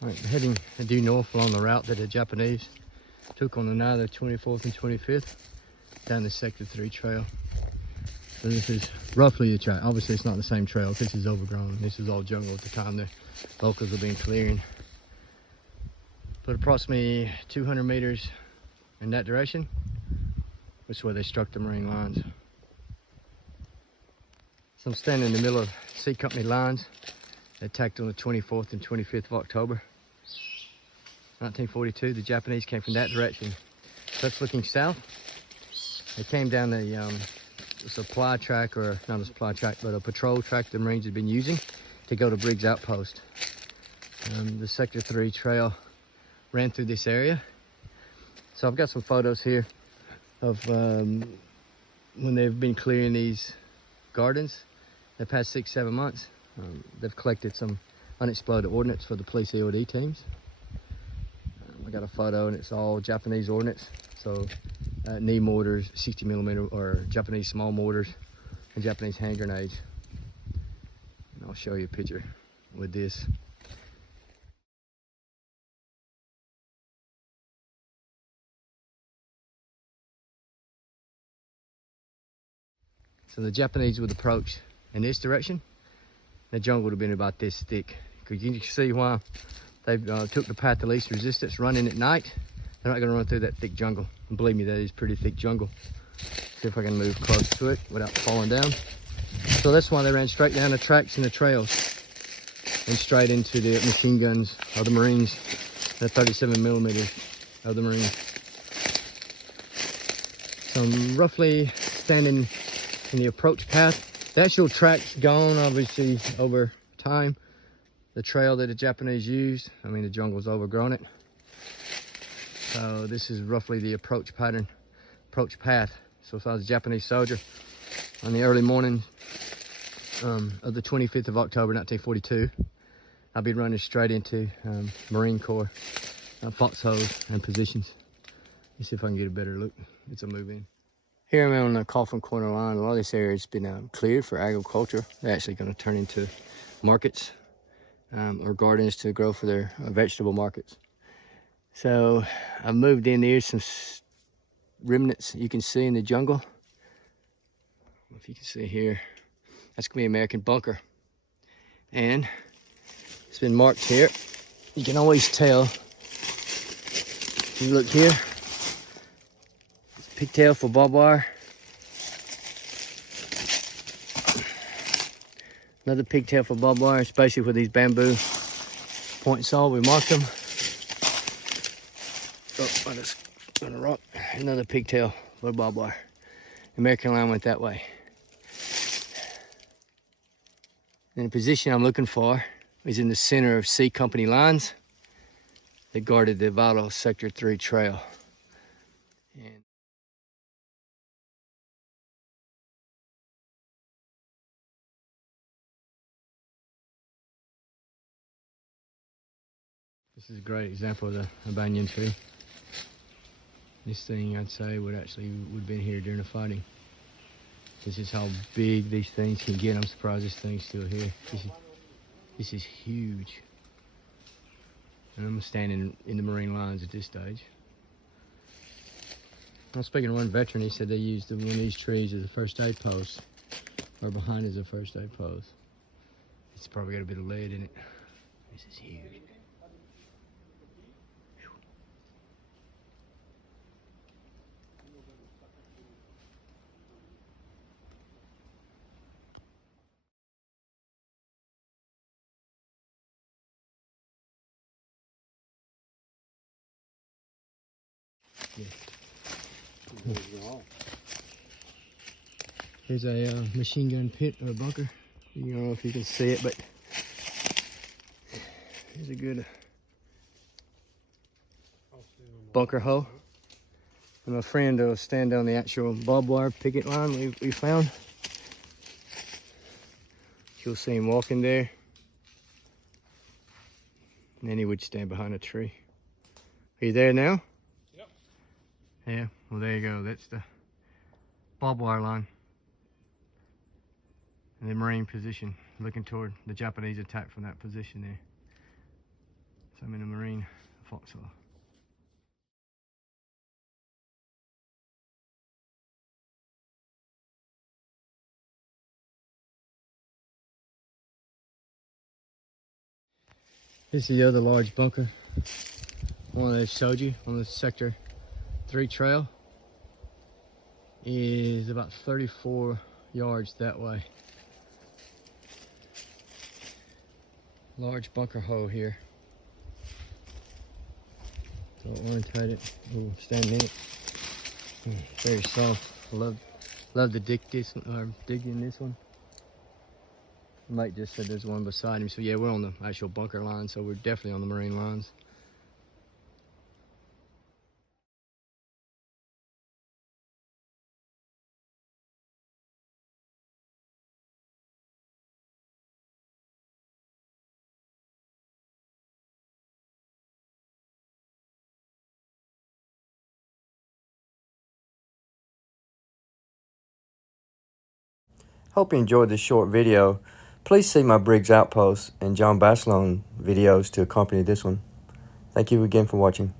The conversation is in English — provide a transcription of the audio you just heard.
Right, heading due north along the route that the Japanese took on the night of the 24th and 25th down the Sector 3 trail. So this is roughly the trail. Obviously it's not the same trail. This is overgrown. This is all jungle at the time the locals have been clearing. But approximately 200 meters in that direction, that's where they struck the marine lines. So I'm standing in the middle of C Company lines. They attacked on the 24th and 25th of October, 1942. The Japanese came from that direction. So that's looking south. They came down the supply track, or not a supply track, but a patrol track the Marines had been using to go to Briggs Outpost. The Sector 3 trail ran through this area. So I've got some photos here of when they've been clearing these gardens the past 6-7 months. They've collected some unexploded ordnance for the police EOD teams. I got a photo and it's all Japanese ordnance. So knee mortars, 60mm or Japanese small mortars, and Japanese hand grenades. And I'll show you a picture with this. So the Japanese would approach in this direction. The jungle would have been about this thick. Because you can see why they took the path of least resistance, running at night. They're not going to run through that thick jungle. And believe me, that is pretty thick jungle. See if I can move close to it without falling down. So that's why they ran straight down the tracks and the trails and straight into the machine guns of the Marines, the 37mm of the Marines. So I'm roughly standing in the approach path. The actual track's gone, obviously, over time. The trail that the Japanese used, I mean, the jungle's overgrown it. So this is roughly the approach pattern, approach path. So if I was a Japanese soldier on the early morning of the 25th of October, 1942, I'd be running straight into Marine Corps foxholes and positions. Let's see if I can get a better look. It's a move in. Here I'm on the Coffin Corner line. A lot of this area has been cleared for agriculture. They're actually going to turn into markets or gardens to grow for their vegetable markets. So I've moved in. There's some remnants you can see in the jungle. If you can see here, that's going to be an American bunker. And it's been marked here. You can always tell. If you look here, pigtail for barbed wire. Another pigtail for barbed wire, especially with these bamboo point saw. We marked them. Oh, I just on a rock. Another pigtail for barbed wire. American line went that way. And the position I'm looking for is in the center of C Company lines that guarded the vital Sector 3 trail. And this is a great example of the banyan tree. This thing, I'd say, would have been here during the fighting. This is how big these things can get. I'm surprised this thing's still here. This is huge. And I'm standing in the Marine lines at this stage. I was speaking to one veteran. He said they used one of these trees as a first aid post, or behind as a first aid post. It's probably got a bit of lead in it. This is huge. Yeah. Here's a machine gun pit or a bunker. I don't know if you can see it, but here's a good bunker hole. And my friend will stand on the actual barbed wire picket line we found. You'll see him walking there. And then he would stand behind a tree. Are you there now? Yep. Yeah, well there you go. That's the barbed wire line. And the Marine position, looking toward the Japanese attack from that position there. So I'm in a marine foxhole. This is the other large bunker. One that I showed you on the Sector 3 trail is about 34 yards that way. Large bunker hole here. So orientate it. We'll stand in it. Very soft. Love to dig this one, or dig in this one. Mike just said there's one beside him. So yeah, we're on the actual bunker line, so we're definitely on the marine lines. Hope you enjoyed this short video. Please see my Briggs Outpost and John Basilone videos to accompany this one. Thank you again for watching.